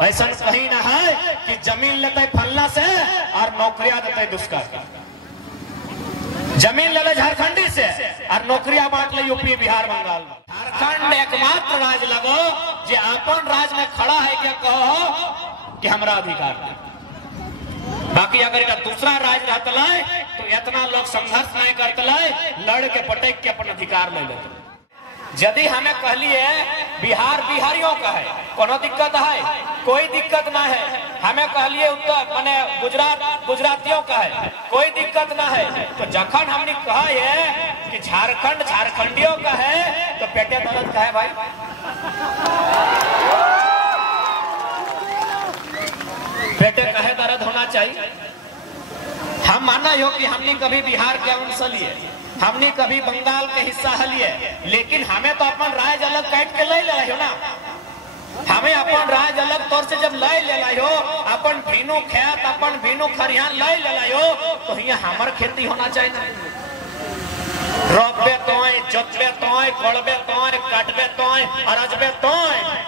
ऐसा कहीं ना है कि जमीन लेते फलना से और नौकरियां देते दुष्कर। जमीन ले ले झारखंडी से और नौकरियां बांट ले यूपी बिहार बंगाल में। झारखंड एकमात्र राज्य लगो जो अपन राज्य में खड़ा है क्या कहो कि हमारा अधिकार है। बाकी अगर दूसरा राज्य रहता तो इतना लोग संघर्ष नहीं करते, लड़ के पटेक के अपन अधिकार ले लेते। यदि हमें कहलिए बिहार बिहारियों का है, कोनो दिक्कत है? कोई दिक्कत ना है। हमें कहलिए उत्तर माने गुजरात गुजरातियों का है, कोई दिक्कत ना है। तो जखन हमने कहा है कि झारखंड झारखंडियों का है तो पेटे दर्द का है भाई। पेटे कहे दर्द होना चाहिए। हम माना हो कि हमने कभी बिहार के अंश लिए, हमने कभी बंगाल के हिस्सा लिए, लेकिन हमें तो अपन राज्य अलग काट के ले रहे हो ना। हमें अपन राज्य अलग तौर से जब ले ले हो, अपन भीनू खेत अपन भीनू खरिहान ले ले हो, तो यहाँ हमार खेती होना चाहिए। रोपबे तो जोतबे तो कोड़बे तो काटबे तो अरजबे तो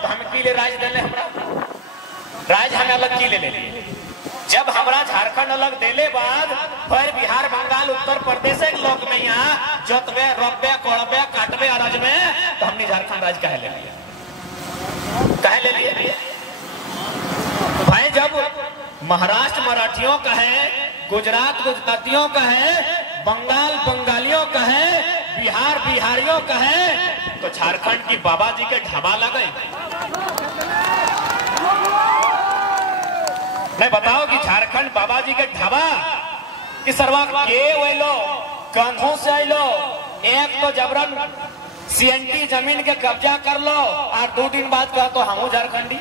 हम की ले राज्य दे हमरा राज्य हमें अलग की ले लिए। जब हमारा झारखंड अलग देले बाद फिर बिहार बंगाल उत्तर प्रदेश के लोग में यहाँ जोतबे रोपबे कोड़बे काटबे अरजबे तो हमने झारखंड राज्य कहे ले लिया। कहे ले लिए भाई। जब महाराष्ट्र मराठियों का है, गुजरात गुजरातियों का है, बंगाल बंगालियों का है, बिहार बिहारियों का है, तो झारखंड की बाबा जी के ढाबा लगे। मैं बताओ कि झारखंड बाबा जी के ढाबा कि सरवा के लो कंधों से आइलो, एक तो जबरन सीएनटी जमीन के कब्जा कर लो और 2 दिन बाद कहा तो हम झारखंडी।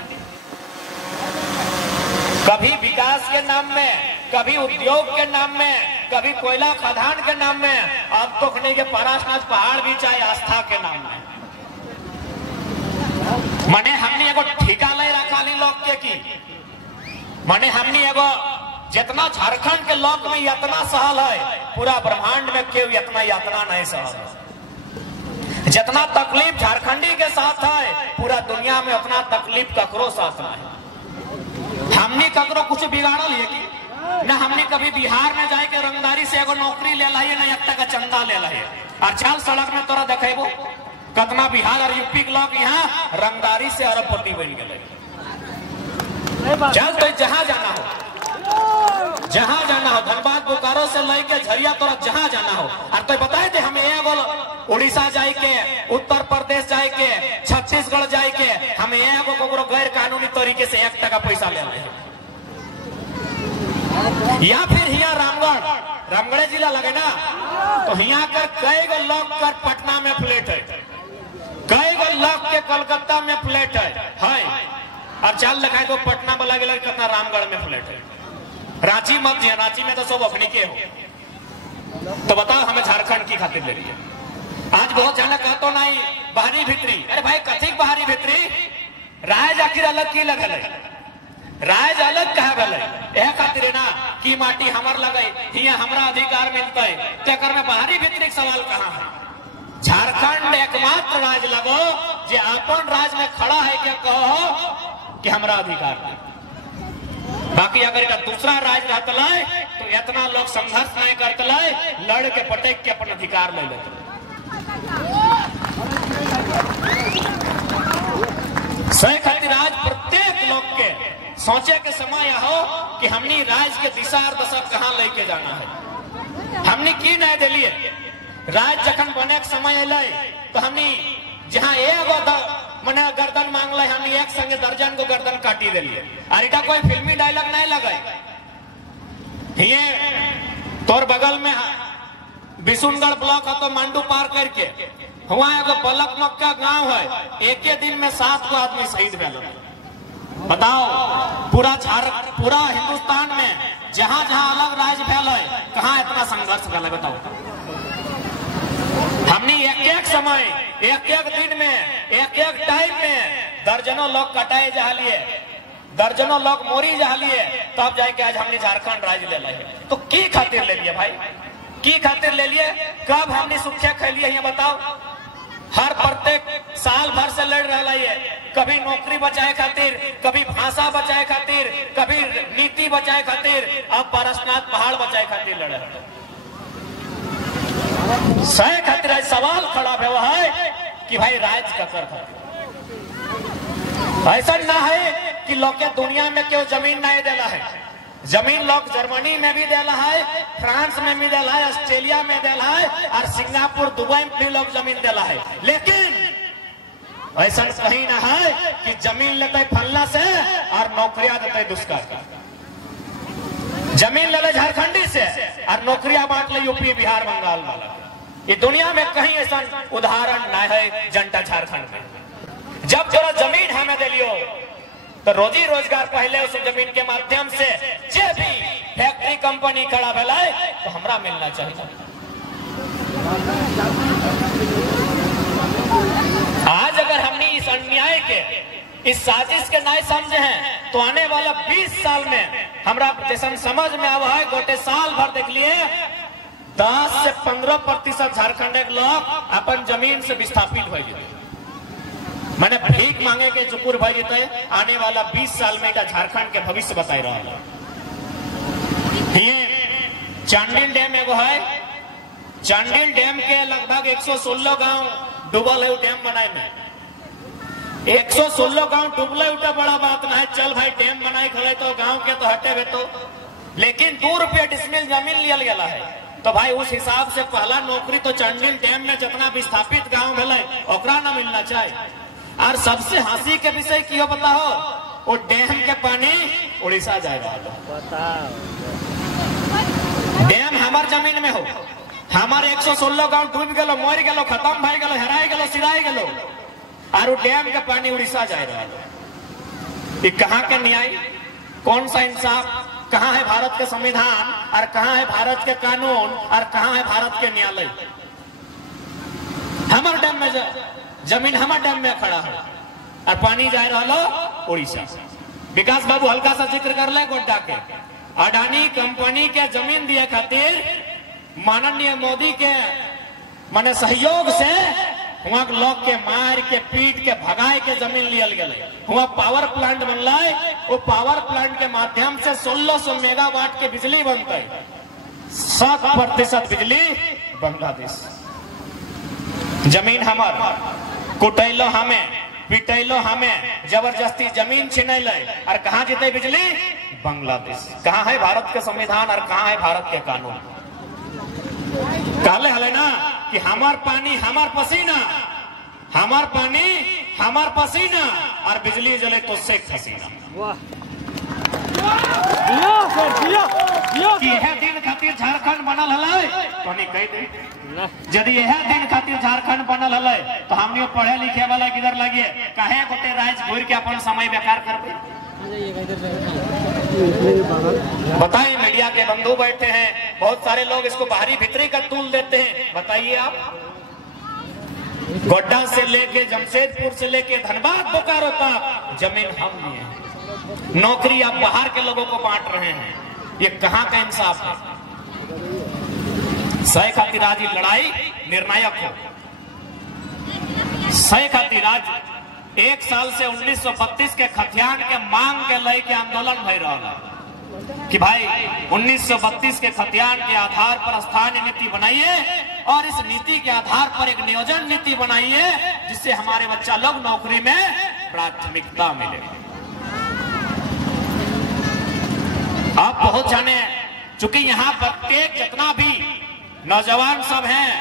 कभी विकास के नाम में, कभी उद्योग के नाम में, कभी कोयला खदान के नाम में, अब तो खने के पारासनाथ पहाड़ भी चाहे आस्था के नाम में। मने हमने एगो ठिका ले रखा नहीं लोग के की, मने हमने एगो जितना झारखंड के लोग में यातना सहल है, पूरा ब्रह्मांड में क्यों इतना यातना नहीं सहल। जितना तकलीफ झारखंडी के साथ है, पूरा दुनिया में उतना तकलीफ ककरो साथ है। हमने ककरो कुछ बिगाड़ल है कि ना? हमने कभी बिहार में जाए के रंगदारी से एगो नौकरी ले ली, ना 1 टका चंदा ले ली। और चल सड़क में तोरा देखेबो कतना बिहार और यूपी के लोग यहाँ रंगदारी से अरबपति बन गए। चल तो जहां जाना हो, जहां जाना हो, धनबाद बोकारो से लेके झरिया तोरा जहां जाना हो। और तो बताए थे हमें एगो उड़ीसा जाए के, उत्तर प्रदेश जाए के, छत्तीसगढ़ जाए के, हमें एगो गैर कानूनी तरीके से 1 टका पैसा ले रहे। या फिर यहाँ रामगढ़ जिला लगे ना, तो यहाँ कर कई गो लोग कर पटना में फ्लैट है, कई गो लोग के कलकत्ता में फ्लैट है। और चल लगाए तो पटना वाला के लगे कितना रामगढ़ में फ्लैट है। रांची मत दिया, रांची में तो सब अपनी के हो। तो बताओ हमें झारखंड की खातिर ले लिया। आज बहुत जाना कहते नहीं बाहरी भीतरी, अरे भाई कथिक बाहरी भीतरी, राज आखिर अलग की लगल है, राज अलग कहे भले यह खातिर ना कि माटी हमार लगे, हिया हमरा अधिकार मिलता है, तेकर में बाहरी भीतरी सवाल कहाँ है? झारखंड एकमात्र राज्य लगो जो अपन राज्य में खड़ा है क्या कहो कि हमारा अधिकार है। बाकी अगर दूसरा राज्य रहता तो इतना लोग संघर्ष नहीं करते, लड़ के पटेक के अपन अधिकार ले लेते। सही खातिर आज प्रत्येक लोग के सोचे के समय हो कि हमने राज्य के दिशा और दशा कहाँ लेके जाना है। हमने की नहीं दिलिए राज्य जखन बने के समय अल तो हमने जहाँ एगो मने गर्दन मांग ले, हमने एक संगे दर्जन को गर्दन काटी दिलिए। और इटा कोई फिल्मी डायलॉग नहीं लगे। ये तोर बगल में बिशुनगढ़ ब्लॉक है तो मांडू पार करके हुआ एगो पलक मक्का गांव है, एक दिन में 7 गो आदमी शहीद भेल। बताओ पूरा हिंदुस्तान में जहां जहां अलग राज्य भेल है, कहाँ इतना संघर्ष भेल? बताओ। हमने एक समय एक दिन में एक टाइम में दर्जनों लोग कटाए जा लिए, दर्जनों लोग मोरी जा लिए, तब जाके आज हमने झारखंड राज्य ले लिया। तो की खातिर ले लिए भाई? की खातिर ले लिए? कब हमने सुखे खेलिए ये बताओ? हर प्रत्येक साल भर से लड़ रहा है, कभी नौकरी बचाए खातिर, कभी भाषा बचाए खातिर, कभी नीति बचाए खातिर, अब पारसनाथ पहाड़ बचाए खातिर लड़े। सह खातिर सवाल खड़ा हुआ है कि भाई राज का कर खातिर ऐसा ना है कि लोग के दुनिया में क्यों जमीन नहीं देला है। जमीन लोग जर्मनी में भी देला है, फ्रांस में भी देला है, ऑस्ट्रेलिया में देला है, और सिंगापुर दुबई में भी लोग जमीन देला है। लेकिन ऐसा कहीं ना है कि जमीन लेते फलना से और नौकरियां देते दुष्कर। जमीन ले झारखंडी से और नौकरियां बांट ले यूपी बिहार बंगाल वाला। ये दुनिया में कहीं ऐसा उदाहरण ना है जनता झारखंड में। जब जरा जमीन हमें दे लियो तो रोजी रोजगार पहले उस जमीन के माध्यम से जे भी फैक्ट्री कंपनी खड़ा भेला तो हमरा मिलना चाहिए। आज अगर हमने इस अन्याय के, इस साजिश के नहीं समझे हैं तो आने वाला 20 साल में हमरा जैसा समझ में आवा है, गोटे साल भर देख लिए 10 से 15% झारखंड के लोग अपन जमीन से विस्थापित हो गए। मैंने भीख मांगे के चुकुर भाई जीते आने वाला 20 साल में झारखंड के भविष्य बताई रहा है। ये चांडिल डैम एगो है, चांडिल डैम के लगभग 116 गांव डूबल है। डैम बनाए में 116 गांव डूबले उठा बड़ा बात ना है। चल भाई डैम बनाए खड़े तो गांव के तो हटे हुए तो, लेकिन 2 रुपया डिसमिल जमीन लिया गया है। तो भाई उस हिसाब से पहला नौकरी तो चांडिल डैम में जितना विस्थापित गांव भेले ओकरा ना मिलना चाहिए। और सबसे हंसी के विषय क्यों बताओ, वो डैम के पानी उड़ीसा जाएगा। डैम हमार जमीन में हो, हमारे 116 गांव डूब गलो, मर गलो, खत्म भाई गलो, हराई गलो, सिराई गलो, और वो डैम के पानी उड़ीसा जाएगा। ये कहाँ के न्याय, कौन सा इंसाफ, कहाँ है भारत के संविधान, और कहाँ है भारत के कानून, और कहाँ है भारत के न्यायालय। हमारे डैम में जमीन हमारे डैम में खड़ा है और पानी जा रहा उड़ीसा। विकास बाबू हल्का सा जिक्र कर ले गोड्डा के अडानी कंपनी के जमीन दिए खातिर माननीय मोदी के माने सहयोग से वहां लोग के मार के पीट के भगाए के जमीन लियल गए। वहां पावर प्लांट बनला है, वो पावर प्लांट के माध्यम से 1600 मेगावाट के बिजली बनता है। 7% बिजली बांग्लादेश। जमीन हमार, कुटैलो हमें, पिटैलो हमें, जबरदस्ती जमीन छिनैले, और कहाँ जीते बिजली? बांग्लादेश। कहाँ है भारत के संविधान और कहाँ है भारत के कानून? कहले हले ना कि हमार पानी हमार पसीना, हमार पानी हमार पसीना, और बिजली जले तो शेख हसीना। कि यह दिन खातिर झारखंड बनल हले तो नहीं कह दे, यदि यह दिन खातिर झारखंड बनल हले तो हमने पढ़े लिखे वाला किधर लगे, काहे गोटे राज घूर के अपन समय बेकार करते। बताइए, मीडिया के बंधु बैठे हैं, बहुत सारे लोग इसको बाहरी भीतरी का तूल देते हैं। बताइए आप, गोड्डा से लेके जमशेदपुर से लेके धनबाद बोकारो तक जमीन हम लिए हैं, नौकरी आप बाहर के लोगों को बांट रहे हैं। ये कहां का इंसाफ है? सही खातिर आज लड़ाई निर्णायक हो। सही खातिर आज 1 साल से 1932 के खतियान के मांग के लेके आंदोलन भय रहा कि भाई 1932 के खतियान के आधार पर स्थानीय नीति बनाइए, और इस नीति के आधार पर एक नियोजन नीति बनाइए जिससे हमारे बच्चा लोग नौकरी में प्राथमिकता मिले। आप बहुत जाने, चूंकि यहाँ प्रत्येक जितना भी नौजवान सब हैं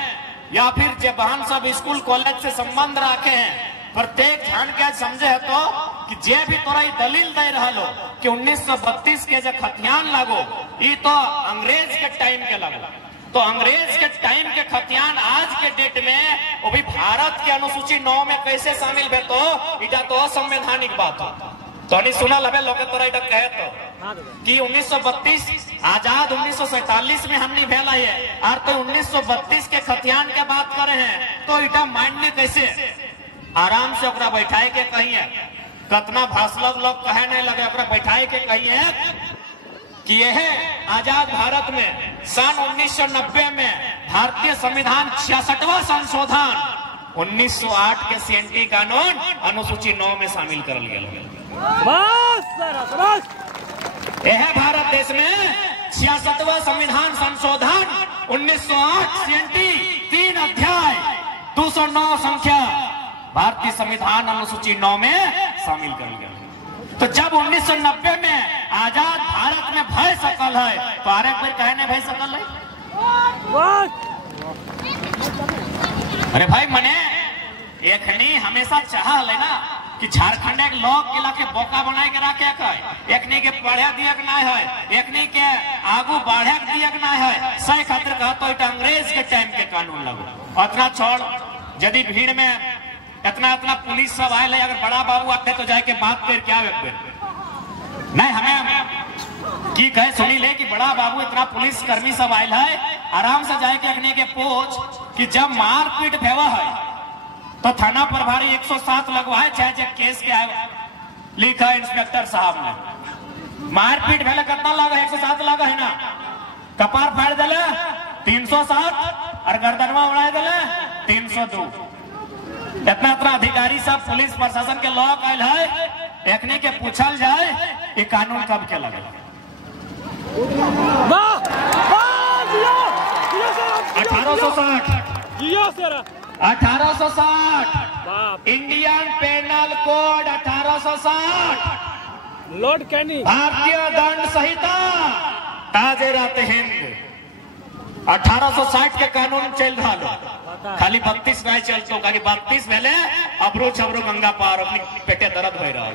या फिर जो बहन सब स्कूल कॉलेज से संबंध रखे हैं, प्रत्येक जान के समझे है तो कि जे भी तोरा दलील दे रहा लो कि 1932 के जो खतियान लागो ये तो अंग्रेज के टाइम के लगो, तो अंग्रेज के टाइम के खतियान आज के डेट में वो भी भारत के अनुसूची 9 में कैसे शामिल है? तो इटा तो असंवैधानिक बात हो। तो नहीं सुना लगे लोग तोरा इटा कहे तो कि 1932 आजाद 1947 में हमने भेला है, और तो 1932 के खतियान के बात करे हैं तो इटा मान्य कैसे? आराम से ओकरा बैठाए के कही है, कतना भाषण लोग कहे नहीं लगे, ओकरा बैठाए के कही है कि यह आजाद भारत में सन 1990 में भारतीय संविधान 66वां संशोधन 1908 के सीएनटी कानून अनुसूची 9 में शामिल करल गया। यह भारत देश में 66वां संविधान संशोधन 1908 सीएनटी 3 अध्याय 209 संख्या भारतीय संविधान अनुसूची 9 में शामिल करल गया। तो जब 1990 में आजाद भारत में भय सकल है तो आरे फिर कहने भय सकल है। अरे भाई मने एकनी हमेशा चाह लेना कि झारखंड एक लोग किला के बोका बनाए के रखे है, एकनी के पढ़े दिया के ना है, एकनी के आगू बढ़े दिया के ना है। सही खातिर कहा तो इतना अंग्रेज के टाइम के कानून लागू अतना छोड़ यदि भीड़ में इतना इतना पुलिस सब आए अगर बड़ा बाबू आते तो जाके बात कर क्या नहीं हमें की कहे सुनी ले कि बड़ा बाबू इतना पुलिस कर्मी सब आयल है आराम से जाके अखने के पूछ कि जब मारपीट भेवा है तो थाना प्रभारी 107 लगवाए चाहे जब केस के आए लिखा है इंस्पेक्टर साहब ने मारपीट भेले कितना लगा 107 लगा है ना कपार फाड़ दिले 307 और गर्दनवा उड़ा दिले 302 इतना इतना अधिकारी सब पुलिस प्रशासन के लोग आयल है देखने के पूछल जाए ये कानून कब के लगे 1860 इंडियन पेनल कोड 1860 लॉर्ड कैनी भारतीय दंड संहिता ताजे रहते हिंद 1860 के कानून चल रहा लो खाली 32 नहीं चलते 32 पहले अबरू छबरू गंगा पार अपनी पेटे दर्द हो रहा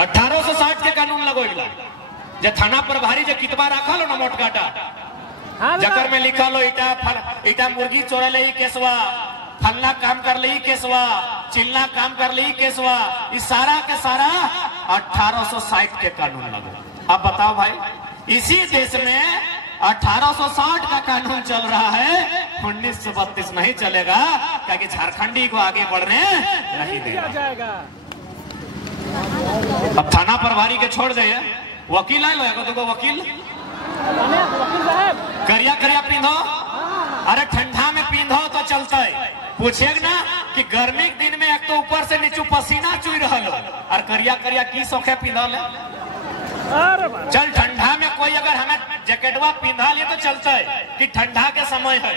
1860 के कानून लगो जे थाना प्रभारी जो कितबा रखा लो ना मोटकाटा जकर में लिखा लो इटा मुर्गी चोरे ले केसवा फलना काम कर ली केसवा चिल्ला काम कर ली केसवा इस सारा के सारा 1860 के कानून लगो। अब बताओ भाई इसी देश में 1860 का कानून चल रहा है 1932 नहीं चलेगा क्योंकि झारखंडी को आगे बढ़ने नहीं देगा। अब थाना प्रभारी के छोड़ दे वकील आए लो तो वकील करिया करिया पींधो अरे ठंडा में पींधो तो चलता है पूछेगा ना कि गर्मी के दिन में एक तो ऊपर से नीचे पसीना चुई रहा लो और करिया करिया की सौखे पींधा ले चल ठंडा में कोई अगर हमें जैकेटवा पींधा ले तो चलता है कि ठंडा के समय है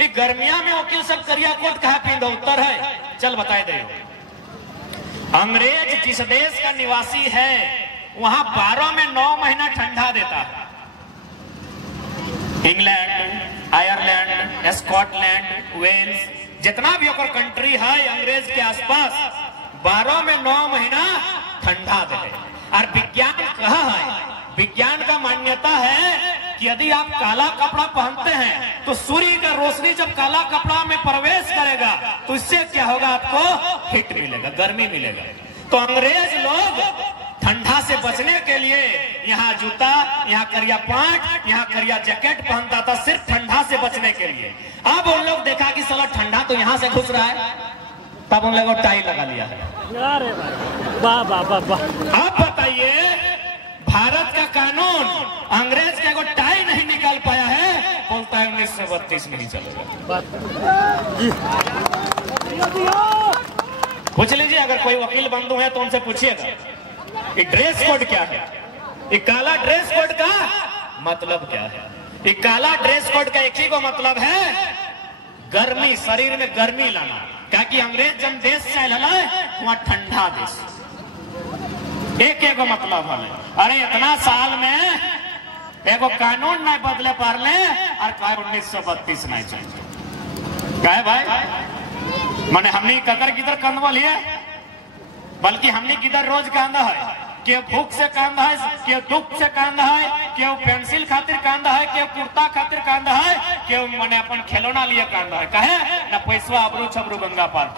ये गर्मिया में वकील सब करिया कोट कहा पींधो उत्तर है चल बताए दे। अंग्रेज जिस देश का निवासी है वहां 12 में 9 महीना ठंडा देता है। इंग्लैंड आयरलैंड स्कॉटलैंड वेल्स जितना भी ओकर कंट्री है अंग्रेज के आसपास 12 में 9 महीना ठंडा दे और विज्ञान कहा है विज्ञान का मान्यता है कि यदि आप काला कपड़ा पहनते हैं तो सूर्य का रोशनी जब काला कपड़ा में प्रवेश करेगा तो इससे क्या होगा आपको हीट मिलेगा गर्मी मिलेगा। तो अंग्रेज लोग ठंडा से बचने के लिए यहाँ जूता यहाँ करिया पैंट यहाँ करिया जैकेट पहनता था सिर्फ ठंडा से बचने के लिए। अब उन लोग देखा कि साला ठंडा तो यहाँ से घुस रहा है तब उन लोगों टाई लगा लिया है। अब बताइए भारत का कानून अंग्रेज का एगो टाई नहीं निकाल पाया है बोलता है 1932 नहीं चलेगा। पूछ लीजिए अगर कोई वकील बंधु है तो उनसे पूछिएगा ये ड्रेस कोड क्या है ये काला ड्रेस कोड का मतलब क्या है। ये काला ड्रेस कोड का एक ही को मतलब है गर्मी शरीर में गर्मी लाना क्योंकि अंग्रेज जब देश चल वहां ठंडा देश एक एगो मतलब है। अरे इतना साल में एगो कानून नहीं बदले पारले और 1932 नहीं चाहिए कहे भाई माने हमने ककर किधर कंधवा लिए बल्कि हमने किधर रोज कांदा है के भूख से कांदा है के दुख से कांदा है के पेंसिल खातिर कांदा है के कुर्ता खातिर कांदा है के मने अपन खिलौना लिए कांदा है कहे ना पैसा अबरू छबरू गंगा पार